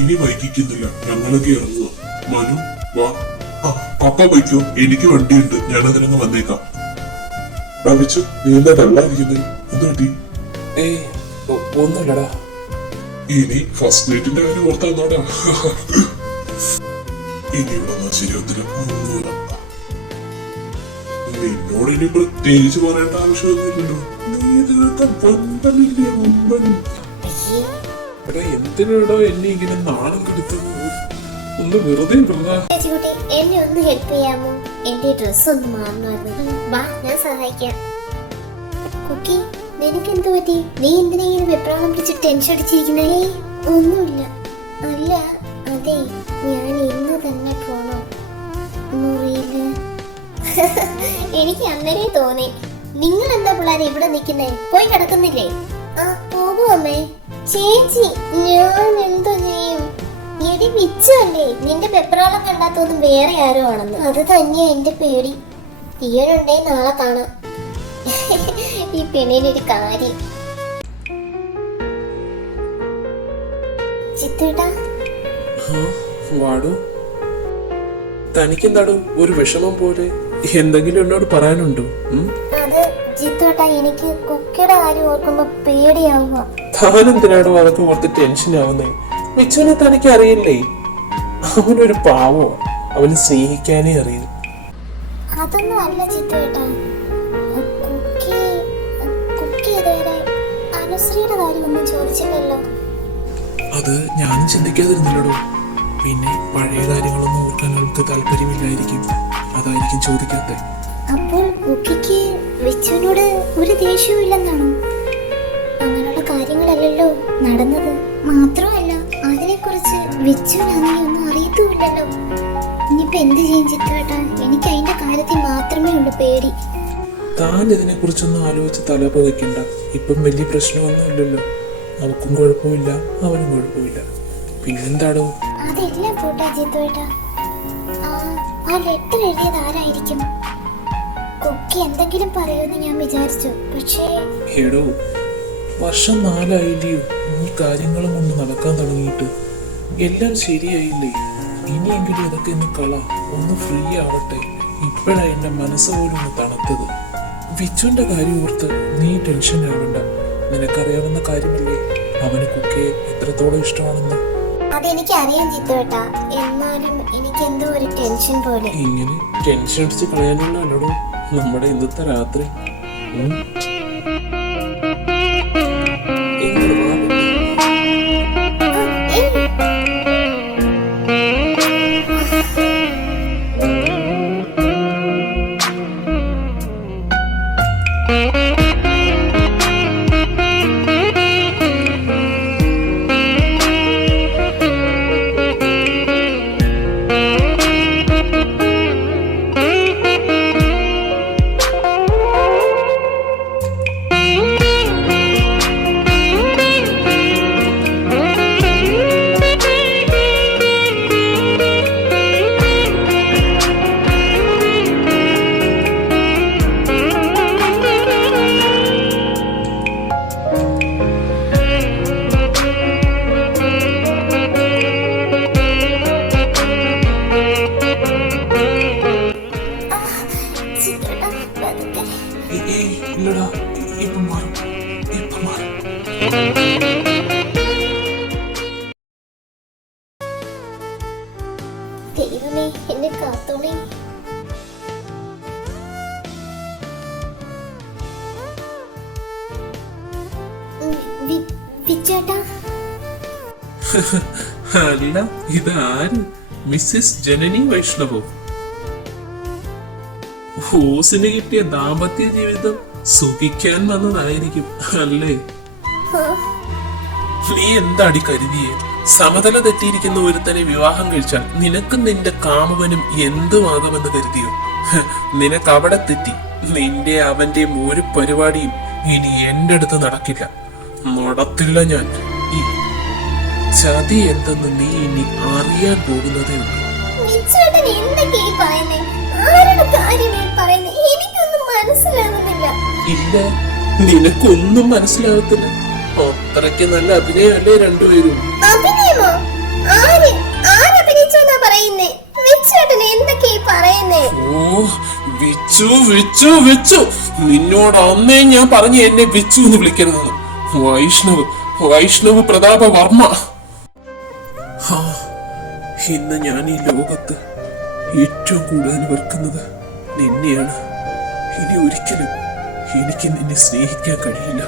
ഇനി വൈകിക്കുന്നില്ല, ഞങ്ങളൊക്കെ ഇറങ്ങുക. മനു വാ. പപ്പ വയ്ക്കോ, എനിക്ക് വണ്ടിയുണ്ട്, ഞാനതിനങ്ങ് വന്നേക്കാം. ഭാവിച്ചു നീ എന്താ വെള്ളായിരിക്കുന്നത്? എന്ത് പറ്റി? ഒന്നുമില്ലടാ. ഇനി ഫസ്റ്റ് നൈറ്റിന്റെ കാര്യം ഓർത്താന്നോടാ. ഇനിയുള്ള ശരിയൊത്തിരി നിന്നോട് ഇനി പ്രത്യേകിച്ച് പറയേണ്ട ആവശ്യമൊന്നുമില്ലല്ലോ. നീ ഇതിനകത്ത് വമ്പനില്ലേ, വമ്പൻ. എടാ എന്തിനാടോ എന്നെ ഇങ്ങനെ നാണം കെടുത്തുന്നത്? ഒന്ന് വെറുതെ പറഞ്ഞാ. ചേച്ചിക്കുട്ടി എന്നെ ഒന്ന് ഹെൽപ്പ് ചെയ്യാമോ? എന്റെ ഡ്രസ് ഒന്ന് മാറണമായിരുന്നു. വാ ഞാൻ സഹായിക്കാം. കുക്കി നിനക്ക് എന്ത് പറ്റി? നീ എന്തിനാ ഇങ്ങനെ വെപ്രാളം പിടിച്ച് ടെൻഷൻ അടിച്ചിരിക്കുന്നേ? ഒന്നുമില്ല. അല്ല അതെ, ഞാൻ ഇന്ന് തന്നെ പോണം മുറിയില്. എനിക്ക് അന്നേരേ തോന്നി. നിങ്ങൾ എന്താ പിള്ളേരെ ഇവിടെ നിൽക്കുന്നേ? പോയി കിടക്കുന്നില്ലേ? ആ പോകും അമ്മേ. ചേച്ചി ഞാൻ എന്തോ ചെയ്യും? എടി വിച്ചല്ലേ, നിന്റെ വെപ്രാളം കണ്ടാത്തോന്നും വേറെ ആരോ ആണെന്ന്. അത് തന്നെയാ എന്റെ പേടി. തീയനുണ്ടേ നാളെ കാണാം. ഈ പെണ്ണിനൊരു കാര്യം. ചിത്തേട്ടാ വാടു, തനിക്കെന്താടോ ഒരു വിഷമം പോലെ? എന്തെങ്കിലും എന്നോട് പറയാനുണ്ടോ? അത് ജിത്തോട്ടാ, എനിക്ക് കുക്കിയുടെ കാര്യം ഓർക്കുമ്പോ പേടിയാവുക. താനെന്തിനാടോ അതൊക്കെ ഓർത്ത് ടെൻഷൻ ആവുന്നേ? വിച്ചുവിനെ തനിക്ക് അറിയില്ലേ? അവനൊരു പാവോ, അവന് സ്നേഹിക്കാനേ അറിയും. അതൊന്നും അല്ല ജിത്തോട്ടാ. കുക്കി ഇതുവരെ അനുശ്രീയുടെ കാര്യം ഒന്നും ചോദിച്ചില്ലല്ലോ. അത് ഞാനും ചിന്തിക്കാതിരുന്നില്ലടോ. പിന്നെ പഴയ കാര്യങ്ങളൊന്നും ഓർക്കാൻ അവൾക്ക് താല്പര്യമില്ലായിരിക്കും, അതായിരിക്കും ചോദിക്കാത്ത. അപ്പോൾ കുക്കിക്ക് വിച്ചുവിനോട് ഒരു ദേഷ്യവും ഇല്ലെന്നാണോ? അങ്ങനെയുള്ള കാര്യങ്ങളല്ലല്ലോ നടന്നത്. മാത്രമല്ല അതിനെക്കുറിച്ച് വിച്ചുവിനാണെങ്കിൽ ഒന്നും അറിയത്തുമില്ലല്ലോ. ഇനിയിപ്പോ എന്ത് ചെയ്യും ചിത്രേട്ടാ? എനിക്ക് അതിന്റെ കാര്യത്തിൽ മാത്രമേ ഉള്ളൂ പേടി. താൻ ഇതിനെ കുറിച്ചൊന്നും ആലോചിച്ച് തല പുകയ്ക്കണ്ട. ഇപ്പം വലിയ പ്രശ്നമൊന്നുമില്ലല്ലോ. അവക്കും കുഴപ്പമില്ല, അവനും കുഴപ്പമില്ല. പിന്നെന്താടോ? അതെല്ലാം പോട്ടെ ജിത്തുവേട്ടാ. ആ ലെറ്റർ എഴുതിയത് ആരായിരിക്കും? കുക്കി എന്തെങ്കിലും പറയുമെന്ന് ഞാൻ വിചാരിച്ചു. പക്ഷേ എടോ, വർഷം 4 ആയില്ലയോ ഈ കാര്യങ്ങളും കൊണ്ട് നടക്കാൻ തുടങ്ങിയിട്ട്? എല്ലാം ശരിയായില്ലേ? ഇനിയെങ്കിലും ഇതൊക്കെ ഒന്ന് ഒന്ന് ഫ്രീ ആവട്ടെ. ഇപ്പോഴാ എന്റെ മനസ്സ് പോലും ഒന്ന് തണുത്തത്. വിച്ചുവിന്റെ കാര്യം ഓർത്ത് നീ ടെൻഷൻ ആവണ്ട. നിനക്കറിയാവുന്ന കാര്യമല്ലേ അവന് കുക്കിയെ എത്രത്തോളം ഇഷ്ടമാണെന്ന്. അതെനിക്ക് അറിയാം ജിത്തുവേട്ടാ. എന്നാലും എനിക്ക് എന്തോ ഒരു ടെൻഷൻ പോലെ. ഇങ്ങനെ ടെൻഷൻ അടിച്ച് കളയാനുള്ളല്ലോ നമ്മുടെ ഇന്നത്തെ രാത്രി. ഇങ്ങോട്ട് വാ പെണ്ണേ. ഇല്ലടാ, ഇപ്പം മാറും, ഇപ്പം മാറും. ദൈവമേ എന്നെ കാത്തോണേ. വിച്ചേട്ടാ, അല്ല ഇതാര്? മിസ്സിസ് ജനനി വൈഷ്ണവോ? ഹോസിന് കിട്ടിയ ദാമ്പത്യ ജീവിതം സുഖിക്കാൻ വന്നതായിരിക്കും അല്ലേ? നീ എന്താടി കരുതിയേ? സമതല തെറ്റിയിരിക്കുന്ന ഒരുത്തനെ വിവാഹം കഴിച്ചാൽ നിനക്കും നിന്റെ കാമുകനും എന്തുമാകുമെന്ന് കരുതിയോ? നിനക്ക് അവിടെ തെറ്റി. നിന്റെ അവന്റെയും ഒരു പരിപാടിയും ഇനി എന്റെ അടുത്ത് നടക്കില്ല, നടത്തില്ല. ഞാൻ ഈ ചതി എന്തെന്ന് നീ ഇനി അറിയാൻ പോകുന്നതേ ഉള്ളൂ. വിച്ചേട്ടൻ എന്തൊക്കെ ഈ പറയുന്നേ? ആരുടെ കാര്യമേ പറയുന്നേ? എനിക്കൊന്നും മനസ്സിലാവുന്നില്ല. ഇല്ല, നിനക്കൊന്നും മനസ്സിലാവത്തില്ല. അത്രയ്ക്ക് നല്ല അഭിനയമല്ലേ രണ്ടുപേരും? അഭിനയമോ? ആരഭിനയിച്ചോന്നാ പറയുന്നേ? വിച്ചേട്ടൻ എന്തൊക്കെ ഈ പറയുന്നേ? ഓ വിച്ചു വിച്ചു വിച്ചു, നിന്നോട് അന്നേ ഞാൻ പറഞ്ഞു എന്നെ വിച്ചു എന്ന് വിളിക്കരുതെന്ന്. വൈഷ്ണവ് വൈഷ്ണവ് പ്രതാപ വർമ്മ. ഹാ, ഇന്ന് ഞാൻ ഈ ലോകത്ത് ഏറ്റവും കൂടുതൽ വെറുക്കുന്നത് നിന്നെയാണ്. ഇനി ഒരിക്കലും എനിക്ക് നിന്നെ സ്നേഹിക്കാൻ കഴിയില്ല.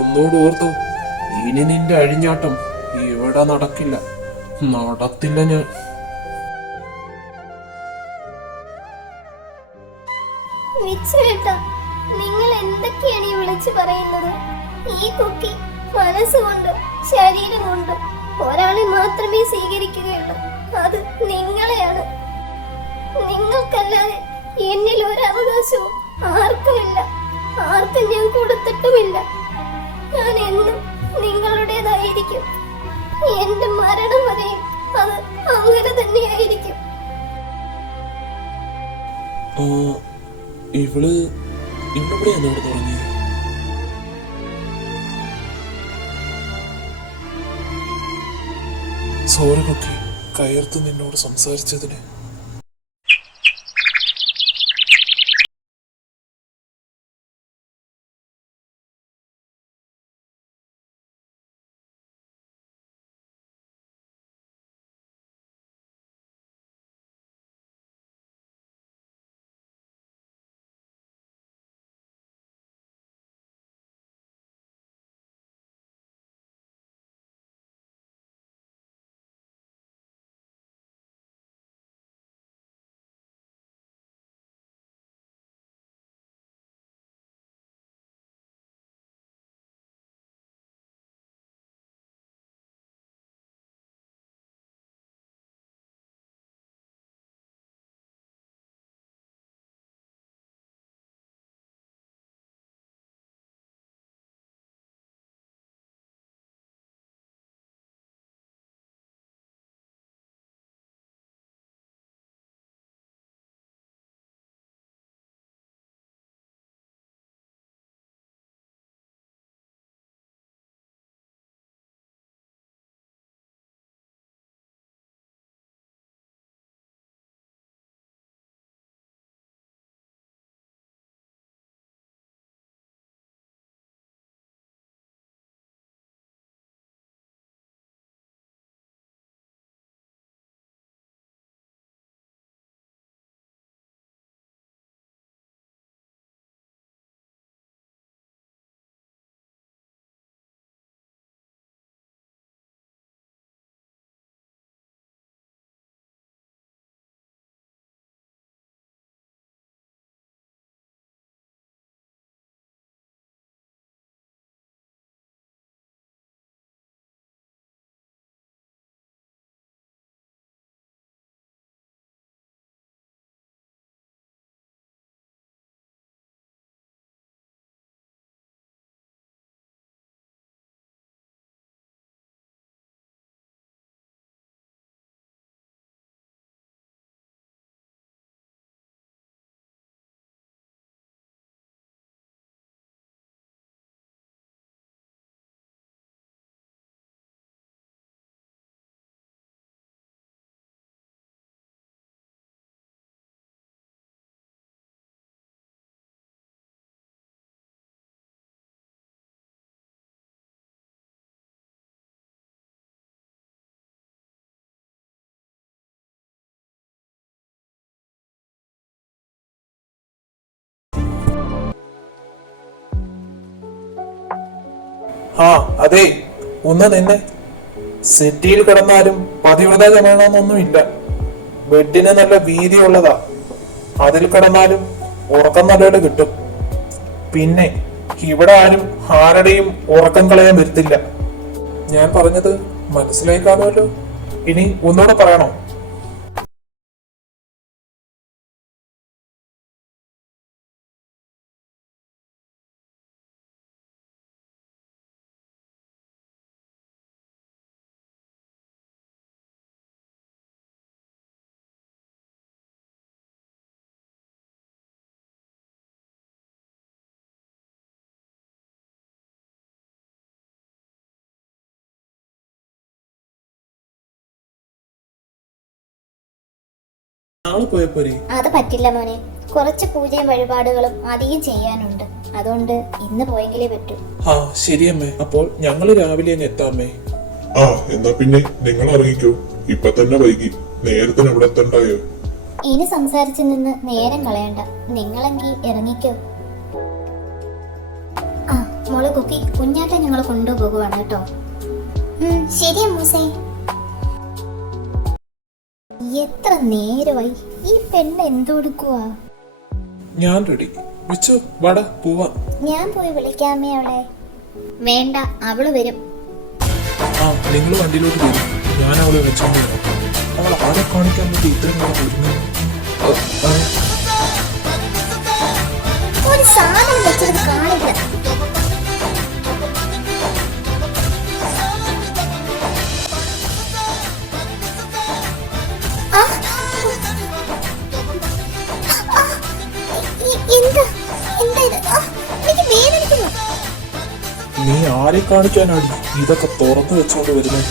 ഒന്നോട് ഓർത്തോ, ഇനി നിന്റെ അഴിഞ്ഞാട്ടം ഇവിടെ നടക്കില്ല, നടത്തില്ല ഞാൻ. വിച്ചുവേട്ടാ, നിങ്ങൾ എന്തൊക്കെയാണ് ഈ വിളിച്ചു പറയുന്നത്? ഈ കുക്കി മനസ്സുകൊണ്ട് ശരീരം കൊണ്ട് ഒരാളെ മാത്രമേ സ്വീകരിക്കുകയുള്ളൂ, അത് നിങ്ങളെയാണ്. നിങ്ങൾക്കല്ലാതെ എന്നിൽ ഒരു അവകാശവും ആർക്കുമില്ല, ആർക്കും ഞാൻ കൊടുത്തിട്ടുമില്ല. ഞാൻ എന്നും നിങ്ങളുടേതായിരിക്കും. എന്റെ മരണം വരെയും അത് അങ്ങനെ തന്നെയായിരിക്കും. ഇവള് ഇവിടെയാണ് തുടങ്ങിയത്. സോറി കുട്ടി, കയർത്ത് നിന്നോട് സംസാരിച്ചതിന്. ആ അതെ, ഒന്ന് നിന്നെ. സിറ്റിയിൽ കിടന്നാലും പതിവ്രത വേണമെന്നൊന്നുമില്ല. ബെഡിന് നല്ല വീതിയുള്ളതാ, അതിൽ കിടന്നാലും ഉറക്കം നല്ലപോലെ കിട്ടും. പിന്നെ ഇവിടെ ആരും ആരുടെയും ഉറക്കം കളയാൻ വരുത്തില്ല. ഞാൻ പറഞ്ഞത് മനസ്സിലായി കാണുമല്ലോ. ഇനി ഒന്നുകൂടെ പറയണോ? നാളെ പോയപ്പോരെ? അത് പറ്റില്ല മോനെ, കുറച്ച് പൂജയും വഴിപാടുകളും അധികം ചെയ്യാനുണ്ട്. അതുകൊണ്ട് ഇന്ന് പോയെങ്കിലേ പറ്റൂ. ആ ശരിയമ്മേ, അപ്പോൾ ഞങ്ങൾ രാവിലെ അങ്ങ് എത്താമേ. ആ എന്നാ പിന്നെ നിങ്ങൾ ഇറങ്ങിക്കോ, ഇപ്പൊ തന്നെ വൈകി, നേരത്തിന് അവിടെ എത്തണ്ടായോ? ഇനി സംസാരിച്ചു നിന്ന് നേരം കളയണ്ട, നിങ്ങളെങ്കിൽ ഇറങ്ങിക്കോ. ആ മോളെ കുക്കി, കുഞ്ഞാറ്റെ ഞങ്ങൾ കൊണ്ടുപോകുവാണ് കേട്ടോ. ശരി അമ്മൂസേ. എത്ര നേരമായി, ഈ പെണ്ണ് എന്തെടുക്കുവാ? ഞാൻ റെഡി. വിച്ചു വാടാ പോവാ. ഞാൻ പോയി വിളിക്കാമേ അവളെ. വേണ്ട, അവള് വരും. ആ നിങ്ങൾ വണ്ടിയിലോട്ട് വരും, ഞാൻ അവളെ വെച്ചോണ്ട് വരാം. അവൾ ആരെ കാണിക്കാൻ വേണ്ടി ഇത്രയും നാളെ വരുന്നു? ഒരു സാധനം വെച്ചത് കാണില്ല. നീ ആരെ കാണിക്കാനാണ് ഇതൊക്കെ തുറന്നു വെച്ചോണ്ട് വരുന്നത്?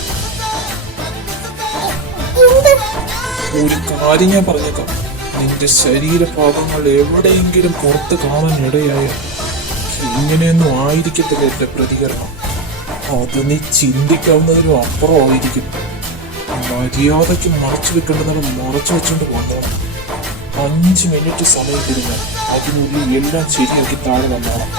ഒരു കാര്യം ഞാൻ പറഞ്ഞേക്കാം, നിന്റെ ശരീരഭാഗങ്ങൾ എവിടെയെങ്കിലും പുറത്ത് കാണാൻ ഇടയായ ഇങ്ങനെയൊന്നും ആയിരിക്കത്തില്ല എന്റെ പ്രതികരണം. അത് നീ ചിന്തിക്കാവുന്നതിലും അപ്പുറമായിരിക്കും. മര്യാദയ്ക്ക് മറച്ചു വെക്കേണ്ടത് മറച്ചു വെച്ചോണ്ട് പോകണം. 5 മിനിറ്റ് സമയം തരുന്ന അതിനുള്ളിൽ എല്ലാം ശരിയാക്കി താഴെ വന്നോളാം.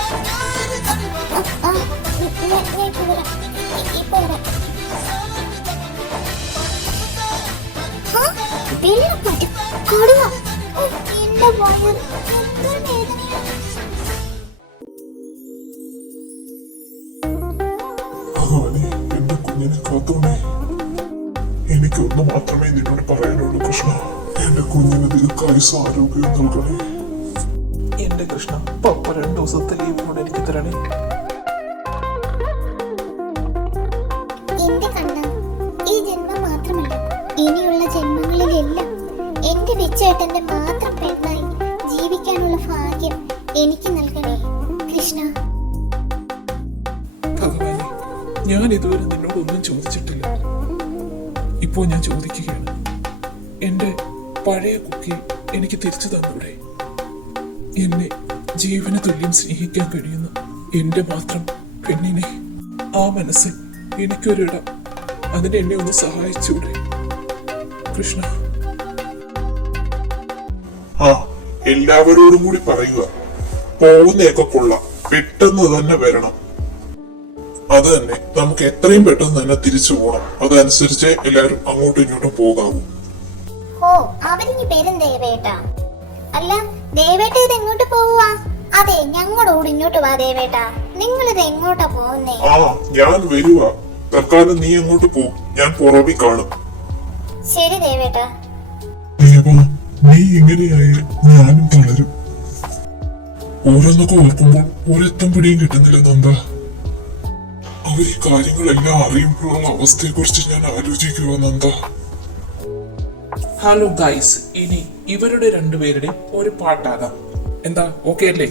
എന്റെ കുഞ്ഞിനെ കാത്തോണേ. എനിക്കൊന്ന് മാത്രമേ നിന്നോട് പറയാനുള്ളൂ കൃഷ്ണ, എന്റെ കുഞ്ഞിന് ദീർഘായുസ് ആരോഗ്യം നൽകണേ. എന്റെ കൃഷ്ണ, പപ്പ 2 ദിവസത്തെ ലീവ് കൊണ്ട് എനിക്ക് തരണേ. എന്റെ കണ്ണ, ഈ ജന്മം മാത്രമല്ല, ഇനിയുള്ള ജന്മങ്ങളിലെല്ലാം എന്റെ വിച്ചേട്ടന്റെ മാത്രം പെണ്ണായി ജീവിക്കാനുള്ള ഭാഗ്യം എനിക്ക് നൽകണേ കൃഷ്ണ. ഭഗവാനെ, ഞാൻ ഇതുവരെ നിന്നോടൊന്നും ചോദിച്ചിട്ടില്ല. ഇപ്പോ ഞാൻ ചോദിക്കുകയാണ്, എന്റെ പഴയ കുക്കി എനിക്ക് തിരിച്ചു തന്നൂടെ? എന്നെ ജീവന തുല്യം സ്നേഹിക്കാൻ കഴിയുന്ന എന്റെ മാത്രം പെണ്ണിനെ, ആ മനസ്സിൽ എനിക്കൊരിടം, അതിന് എന്നെ ഒന്ന് സഹായിച്ചൂടെ കൃഷ്ണ? ആ എല്ലാവരോടും കൂടി പറയുക, പോകുന്നതൊക്കെ കൊള്ളാം, പെട്ടെന്ന് തന്നെ വരണം. അത് തന്നെ, നമുക്ക് എത്രയും പെട്ടെന്ന് തന്നെ തിരിച്ചു പോകണം. അതനുസരിച്ച് എല്ലാവരും അങ്ങോട്ടും ഇങ്ങോട്ടും പോകാവൂ. ഓ, അവരിനി പേരും ദേവേട്ടാ. അല്ല ദേവേട്ട, ഇത് എങ്ങോട്ട് പോവാ? അതെ, ഞങ്ങളോട് ഇങ്ങോട്ട് വാ ദേവേട്ടാ. നിങ്ങളിത് എങ്ങോട്ടാ പോകുന്നേ? ആ ഞാൻ വരുവാ, തൽക്കാലം നീ അങ്ങോട്ട് പോ, ഞാൻ പുറമെ കാണും. ശരി ദേവേട്ടാ. നീ ഇങ്ങനെയായാൽ ഞാനും തളരും. ഓരോന്നൊക്കെ ഓർക്കുമ്പോൾ ഒരെത്തും പിടിയും കിട്ടുന്നില്ല നന്ദ. അവർ ഈ കാര്യങ്ങളെല്ലാം അറിയുമ്പോഴുള്ള അവസ്ഥയെ കുറിച്ച് ഞാൻ ആലോചിക്കുക നന്ദ. ഹലോ ഗൈസ്, ഇനി ഇവരുടെ 2 പേരുടെയും ഒരു പാട്ടാകാം. എന്താ, ഓക്കെ അല്ലേ?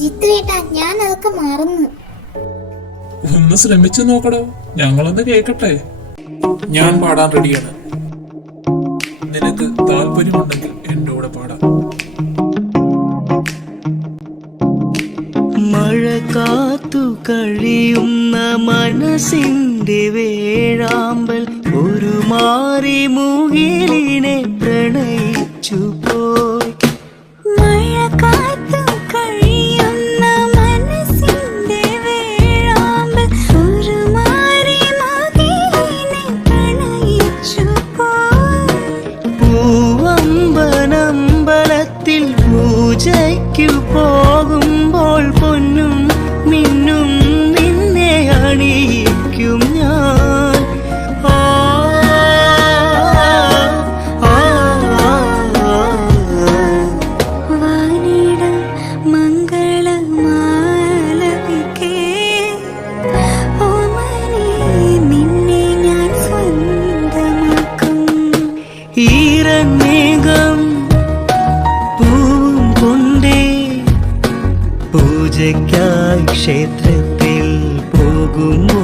ജിത്തുവേട്ടാ, ഞാൻ അതൊക്കെ മറന്നു. ഒന്ന് ശ്രമിച്ചു നോക്കടോ, ഞങ്ങളൊന്ന് കേക്കട്ടെ. ഞാൻ പാടാൻ റെഡിയാണ്. നിനക്ക് താല്പര്യമുണ്ടെങ്കിൽ എന്റെ കൂടെ പാടാം. മഴ കാത്തു കഴിയുന്ന മനസ്സിന്റെ വേഴാമ്പൽ ഒരു മാറി മുകിലിനെ പ്രണയിച്ചു പോയി. മഴ കാത്തു കഴിയുന്ന മനസ്സിന്റെ വേഴാമ്പൽ ഒരു മാറി മുകിലിനെ പ്രണയിച്ചു പോയി. പൂവമ്പനമ്പലത്തിൽ പൂജയ്ക്കു പോകുമ്പോൾ പൊന്നും മിന്നും നിന്നെ അണിയിക്കും ഞാൻ. വാനിടം മംഗളമാലപിക്കേ, ഓമനേ നിന്നെ ഞാൻ സ്വന്തമാക്കും. ഈറമേഘം പൂവും കൊണ്ടേ പൂജയ്ക്കായി ക്ഷേത്രത്തിൽ പോകുമ്പോൾ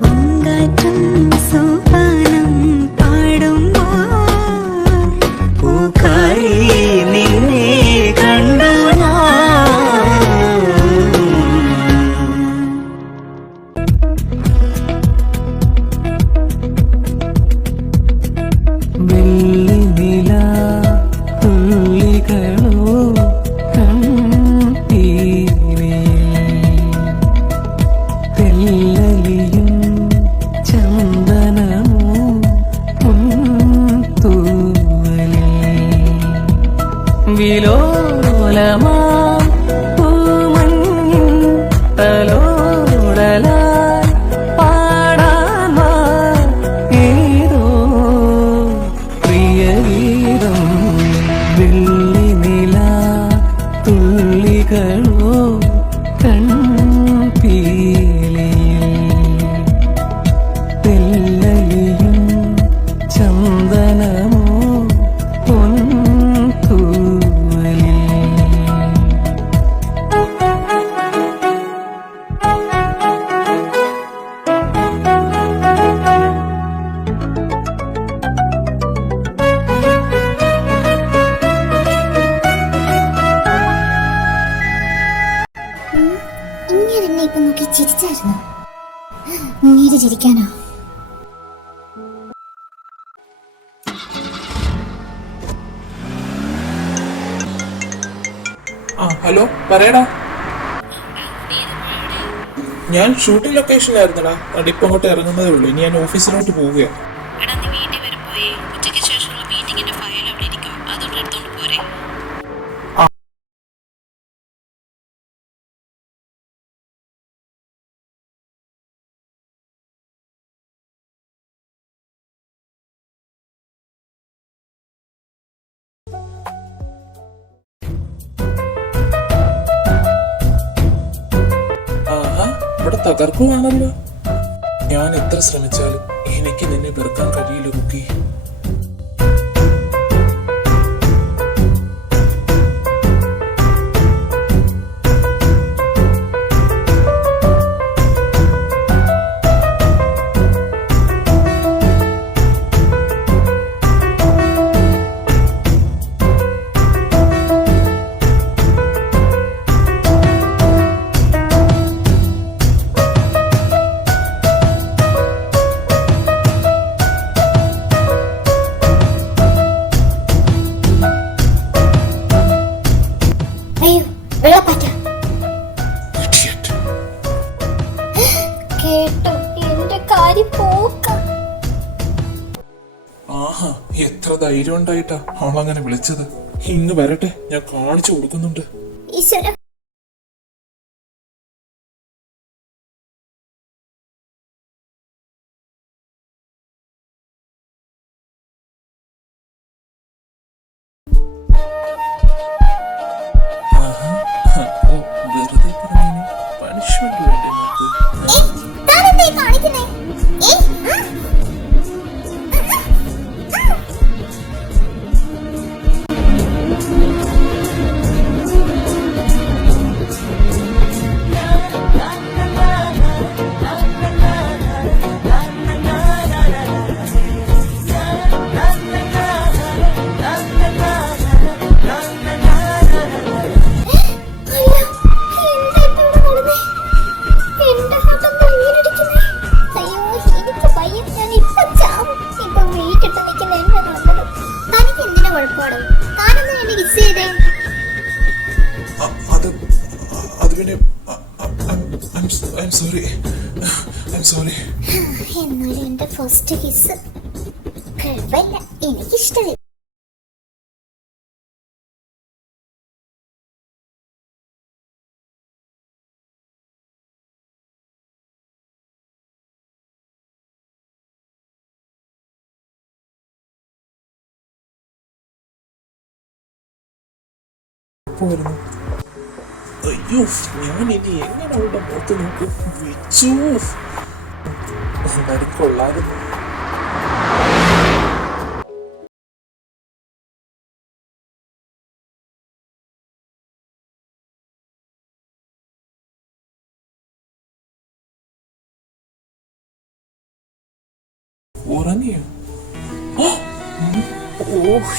പൂങ്കാറ്റും സോപാനം പാടുമ്പോൾ പൂക്കാരി നിന്നെ കണ്ടു ഞാൻ. നീലമാ പൂമഞ്ഞിൻ തലോടലായി പാടാൻ വാ ഏതോ പ്രിയഗീതം വെള്ളി നില തുള്ളികളോ കൺപീലിയിൽ തെല്ലലിയും ചന്ദനമോ പൊൻതൂവലിൽ ഇങ്ങനെ എന്നെ ഇപ്പൊ നോക്കി ചിരിച്ചായിരുന്നു. ഇങ്ങനെ ചിരിക്കാനോ? ആ ഹലോ പറയടാ. ഞാൻ ഷൂട്ടിംഗ് ലൊക്കേഷനിലായിരുന്നടാ. അതിപ്പോ അങ്ങോട്ട് ഇറങ്ങുന്നതേ ഉള്ളൂ. ഇനി ഞാൻ ഓഫീസിലോട്ട് പോവുകയാണ്. എടാ നീ വീട്ടിൽ വരുമ്പോഴേ ഉച്ചയ്ക്ക് ശേഷമുള്ള മീറ്റിങ്ങിന്റെ ഫയൽ അവിടെ ഇരിക്കും, അതുകൊണ്ട് എടുത്തോണ്ട് പോരെ. ആഹാ, ഇവിടെ തകർക്കുവാണല്ലോ. ഞാൻ എത്ര ശ്രമിച്ചാലും എനിക്ക് നിന്നെ വെറുക്കാൻ കഴിയില്ല കുക്കി. അയ്യോ, വെള്ളപ്പാറ്റ. Idiot. കേട്ടോ എന്റെ കാര്യം പോക്ക. ആഹാ, എത്ര ധൈര്യം ഉണ്ടായിട്ടാ അവളങ്ങനെ വിളിച്ചത്. ഇങ്ങ് വരട്ടെ, ഞാൻ കാണിച്ചു കൊടുക്കുന്നുണ്ട്. ഈശ്വര, ആഹാ, ഓ, വെറുതെ പറഞ്ഞതിന് പണിഷ്മെന്റ് വേണ്ടേ നമുക്ക്? താനെന്തേ കാണിക്കുന്നേ? അത് അത് പിന്നെ സോറി. എന്നാലും എന്റെ ഫസ്റ്റ് കിസ് കുഴപ്പമില്ല, എനിക്കിഷ്ടമായി. പോയിരുന്നു. അയ്യോ, ഞാൻ ഇനി എങ്ങനെ അവളുടെ മുഖത്ത് നോക്കും? വിച്ചു കൊള്ളായിരുന്നു. ഉറങ്ങിയോ? ഓ,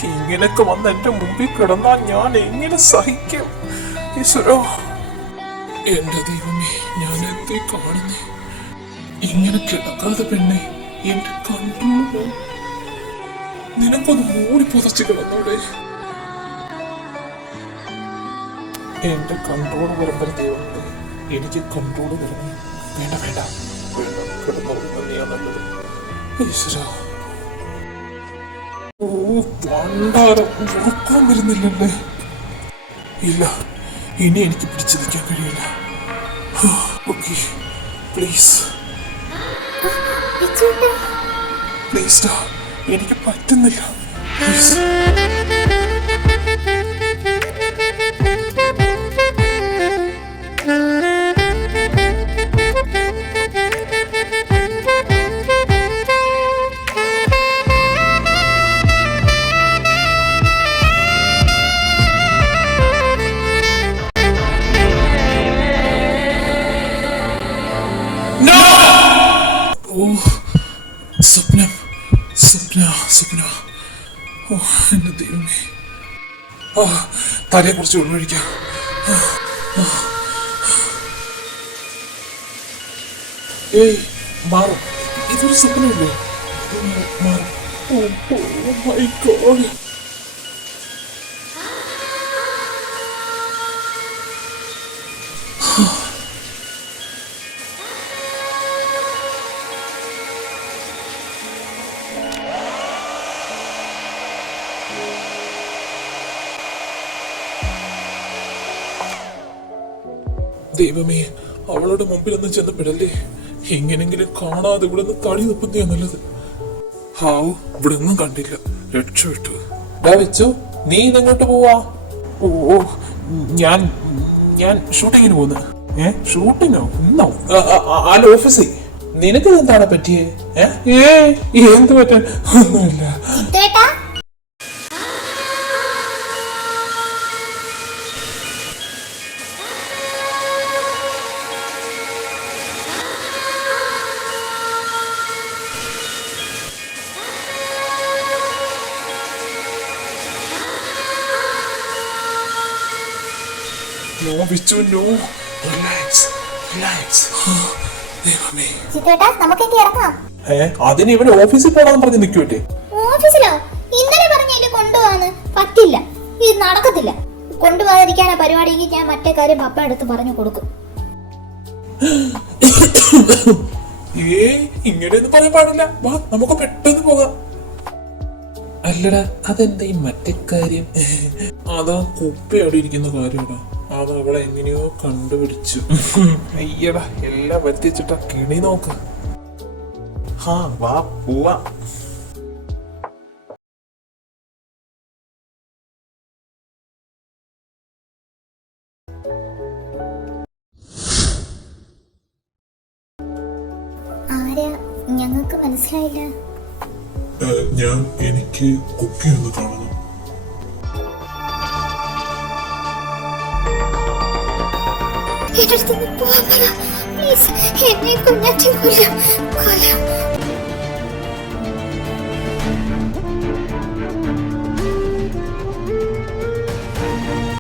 ഇങ്ങനൊക്കെ വന്ന് എന്റെ മുമ്പിൽ കിടന്നാ ഞാൻ എങ്ങനെ സഹിക്കും? ഈശ്വരോ, എന്റെ ദൈവമേ, ഞാൻ എന്തേ കാണുന്നേ? ഇങ്ങനെ കിടക്കാതെ പെണ്ണെ, എന്റെ കൺട്രോള്. നിനക്കൊന്ന് മൂടി പുതച്ച് കിടന്നോടെ. എന്റെ കൺട്രോള് വരുമ്പോൾ ദൈവമേ, എനിക്ക് കൺട്രോള് വരണേ. വേണ്ട വേണ്ട വേണ്ട, കിടന്നോളൂ തന്നെയാ നല്ലത്. ഈശ്വര, ഓ പണ്ടാരം ഉറക്കം വരുന്നില്ലല്ലേ? ഇല്ല, ഇനി എനിക്ക് പിടിച്ചു നിൽക്കാൻ കഴിയില്ല. ഓക്കെ, പ്ലീസ് ബിജുട്ടാ, പ്ലീസ് ഡാ, എനിക്ക് പറ്റുന്നില്ല. പ്ലീസ്. ഓ, സ്വപ്നം, സ്വപ്ന, സ്വപ്ന. ഓ, എന്റെ ദൈവമേ. ആ, തലയെ കുറിച്ച് ഉൾവഴിക്കാം. ഏയ്, മാറും. ഇതൊരു സ്വപ്നമല്ലേ? മാറും. Oh my god. ദൈവമേ, അവളുടെ മുമ്പിലൊന്നും ചെന്ന് പെടല്ലേ. എങ്ങനെങ്കിലും കാണാതെ ഇവിടെ നിന്ന് തടി നിൽപ്പുന്നതാ നല്ലത്. ഹാവ്, ഇവിടെ ഒന്നും കണ്ടില്ല. രക്ഷപ്പെട്ടു. വെച്ചോ, നീ ഇതെങ്ങോട്ട് പോവാ? ഓ, ഞാൻ ഞാൻ ഷൂട്ടിങ്ങിന് പോന്ന്. ഷൂട്ടിങ്ങോ? ഇന്നോ? അല്ല, ഓഫീസിൽ. നിനക്ക് എന്താണ് പറ്റിയേ? എന്ത് പറ്റാൻ? ഒന്നുമില്ല. ചിത്തേട്ടാ, no Vichu, no. Relax, relax. ദൈവമേ. ചിത്തേട്ടാ, നമുക്കെങ്കിൽ ഇറങ്ങാം. അതിന് ഇവിടെ ഓഫീസിൽ പോകണമെന്ന് പറഞ്ഞ് നിൽക്കുവല്ലേ? ഓഫീസിലോ? ഇന്നലെ പറഞ്ഞില്ല കൊണ്ടുപോവാന്ന്. പറ്റില്ല, ഇത് നടക്കത്തില്ല. കൊണ്ടുപോകാതിരിക്കാനാ പരിപാടിയെങ്കിൽ ഞാൻ മറ്റേ കാര്യം പപ്പ എടുത്ത് പറഞ്ഞു കൊടുക്കും. ഇങ്ങനെയൊന്നും പറയാൻ പാടില്ല. വാ, നമുക്ക് പെട്ടെന്ന് പോകാം. അല്ലടാ, അതെന്താ ഈ മറ്റേ കാര്യം? അതാ കുപ്പി അവിടെ ഇരിക്കുന്ന കാര്യമാടാ. അത് അവളെ എങ്ങനെയോ കണ്ടുപിടിച്ചു. അയ്യടാ, എല്ലാം വരുത്തിച്ചിട്ടാ കിണി നോക്ക. വാ, പോവാ. ആരാ? ഞങ്ങൾക്ക് മനസ്സിലായില്ല. എനിക്ക് കുക്കി ഒന്ന് കാണണം. എന്നെ കുഞ്ഞാറ്റി കൊല്ലും.